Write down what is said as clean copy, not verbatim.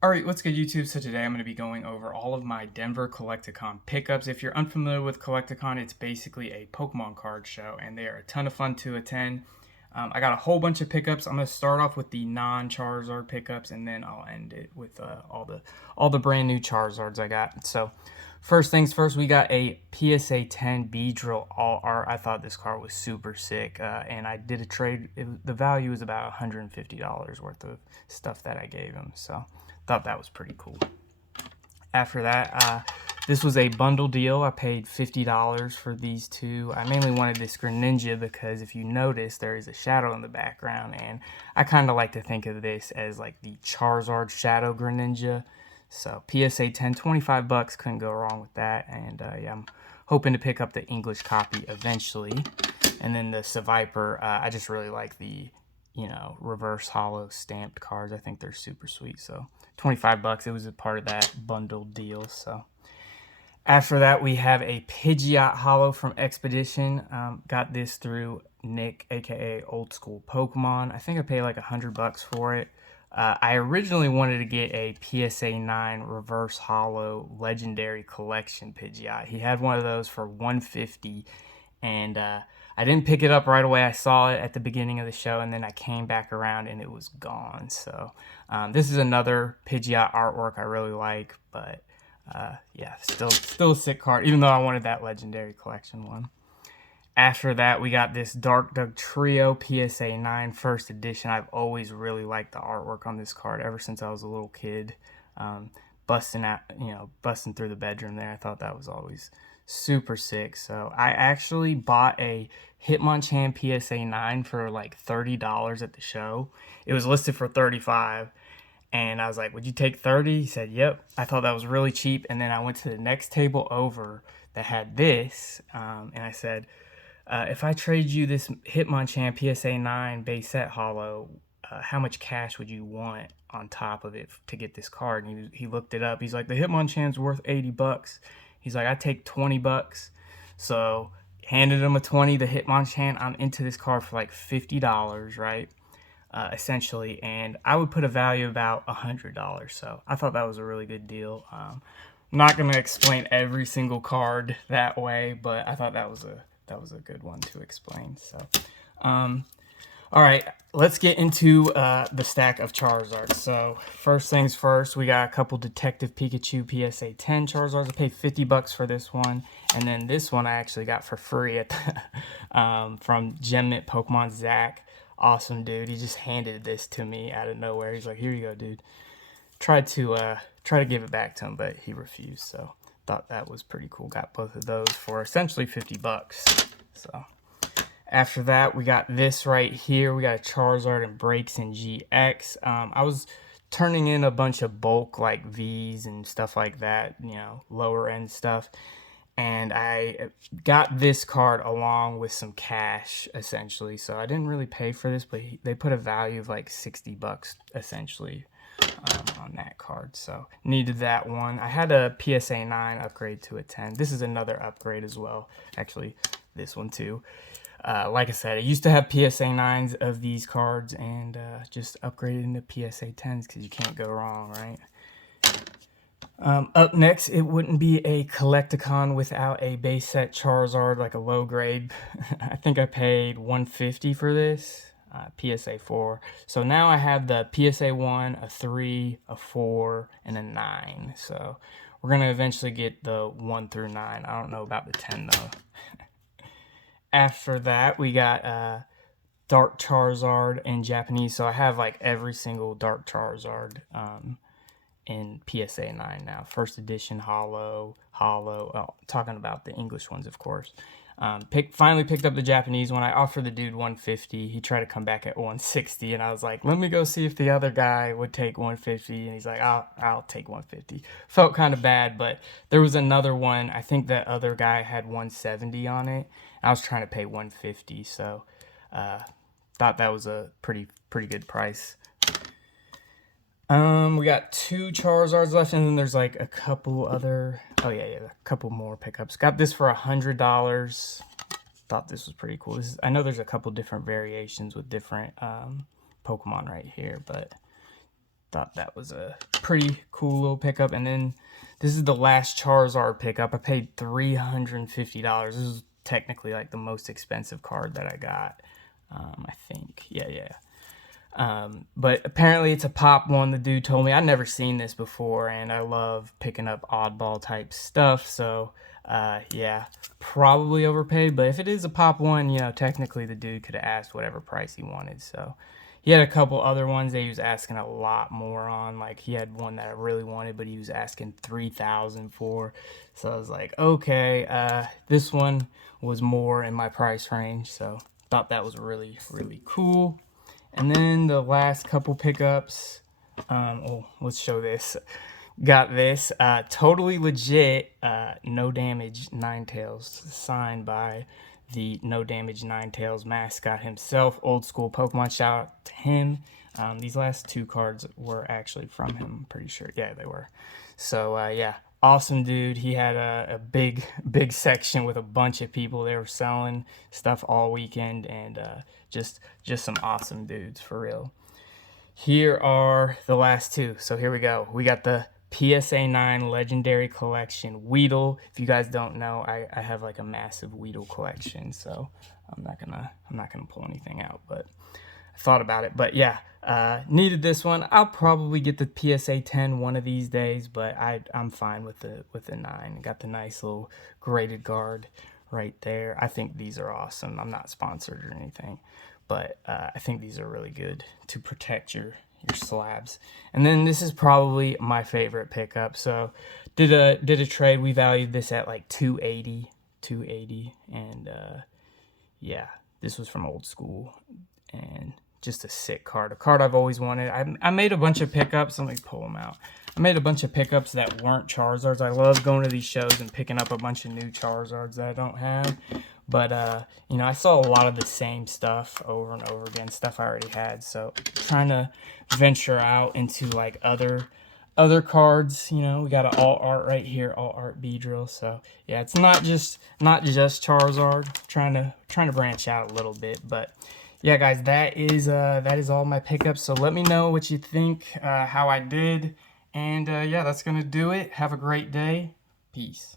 Alright, what's good YouTube? So today I'm going to be going over all of my Denver Collecticon pickups. If you're unfamiliar with Collecticon, it's basically a Pokemon card show, and they are a ton of fun to attend. I got a whole bunch of pickups. I'm going to start off with the non-Charizard pickups, and then I'll end it with all the brand new Charizards I got. So first things first, we got a PSA 10 Beedrill All Art. I thought this card was super sick, and I did a trade. The value was about $150 worth of stuff that I gave him, so thought that was pretty cool. After that, this was a bundle deal. I paid $50 for these two. I mainly wanted this Greninja because if you notice, there is a shadow in the background, and I kind of like to think of this as like the Charizard Shadow Greninja. So PSA 10, 25 bucks, couldn't go wrong with that. And yeah, I'm hoping to pick up the English copy eventually. And then the Seviper, I just really like the reverse hollow stamped cards. I think they're super sweet. So 25 bucks. It was a part of that bundle deal. So after that, we have a Pidgeot hollow from Expedition. Got this through Nick, aka Old School Pokemon. I think I paid like 100 bucks for it. I originally wanted to get a PSA 9 reverse hollow legendary collection Pidgeot. He had one of those for 150, and I didn't pick it up right away. I saw it at the beginning of the show, and then I came back around and it was gone. So this is another Pidgeot artwork I really like, but yeah, still a sick card, even though I wanted that legendary collection one. After that, we got this Dark Doug Trio PSA 9 first edition. I've always really liked the artwork on this card ever since I was a little kid. Busting through the bedroom there. I thought that was always super sick. So I actually bought a Hitmonchan PSA 9 for like $30 at the show. It was listed for 35. And I was like, would you take 30? He said, yep. I thought that was really cheap. And then I went to the next table over that had this. And I said, if I trade you this Hitmonchan PSA 9 base set hollow, how much cash would you want on top of it to get this card? And he looked it up. He's like, the Hitmonchan's worth 80 bucks. He's like, I take 20 bucks. So handed him a 20, the Hitmonchan. I'm into this card for like $50, right? Essentially, and I would put a value of about $100. So I thought that was a really good deal. I'm not gonna explain every single card that way, but I thought that was a good one to explain. So, all right, let's get into the stack of Charizards. So first things first, we got a couple Detective Pikachu PSA 10 Charizards. I paid 50 bucks for this one, and then this one I actually got for free at from Gem Mint Pokemon Zach. Awesome dude. He just handed this to me out of nowhere. He's like, "Here you go, dude." Try to give it back to him, but he refused. So thought that was pretty cool. Got both of those for essentially 50 bucks. So after that, we got this right here. We got a Charizard and Breaks in GX. I was turning in a bunch of bulk like V's and stuff like that, lower end stuff. And I got this card along with some cash, essentially. So I didn't really pay for this, but they put a value of like 60 bucks, essentially, on that card. So needed that one. I had a PSA 9 upgrade to a 10. This is another upgrade as well. Actually, this one too. Like I said, I used to have PSA 9s of these cards and just upgraded into PSA 10s because you can't go wrong, right? Up next, it wouldn't be a Collecticon without a base set Charizard, like a low grade. I think I paid $150 for this, PSA 4. So now I have the PSA 1, a 3, a 4, and a 9. So we're going to eventually get the 1 through 9. I don't know about the 10, though. After that, we got Dark Charizard in Japanese. So I have like every single Dark Charizard in PSA 9 now. First edition hollow. Talking about the English ones, of course. Finally picked up the Japanese one. I offered the dude 150. He tried to come back at 160, and I was like, let me go see if the other guy would take 150. And he's like, I'll take 150. Felt kind of bad, but there was another one. I think that other guy had 170 on it. I was trying to pay 150, so thought that was a pretty good price. We got 2 Charizards left, and then there's like a couple other. Oh yeah, a couple more pickups. Got this for $100. Thought this was pretty cool. I know there's a couple different variations with different Pokemon right here, but thought that was a pretty cool little pickup. And then this is the last Charizard pickup. I paid $350. This is technically like the most expensive card that I got. I think. Yeah. But apparently it's a pop one. The dude told me. I'd never seen this before, and I love picking up oddball type stuff. So, yeah, probably overpaid. But if it is a pop one, you know, technically the dude could have asked whatever price he wanted. So, he had a couple other ones that he was asking a lot more on. Like he had one that I really wanted, but he was asking $3,000 for. So I was like, okay, this one was more in my price range. So thought that was really, really cool. And then the last couple pickups, let's show this. Got this, totally legit, No Damage Ninetales, signed by the No Damage Ninetales mascot himself, old school Pokemon. Shout out to him. These last two cards were actually from him, I'm pretty sure. Yeah, they were. So, yeah, awesome dude. He had a big section with a bunch of people. They were selling stuff all weekend, and just some awesome dudes, for real. Here are the last two. So here we go. We got the PSA 9 Legendary Collection Weedle. If you guys don't know, I have like a massive Weedle collection, so I'm not gonna pull anything out, but I thought about it. But yeah, needed this one. I'll probably get the PSA 10 one of these days, but I'm fine with the 9. Got the nice little graded guard right there. I think these are awesome. I'm not sponsored or anything, but I think these are really good to protect your slabs. And then this is probably my favorite pickup. So did a trade. We valued this at like 280, and yeah, this was from Old School, and just a sick card, a card I've always wanted. I made a bunch of pickups. Let me pull them out. I made a bunch of pickups that weren't Charizards. I love going to these shows and picking up a bunch of new Charizards that I don't have. But, you know, I saw a lot of the same stuff over and over again, stuff I already had. So trying to venture out into like other cards. You know, we got an all art right here, all art Beedrill. So yeah, it's not just Charizard. Trying to branch out a little bit. But yeah, guys, that is all my pickups. So let me know what you think, how I did. And yeah, that's gonna do it. Have a great day. Peace.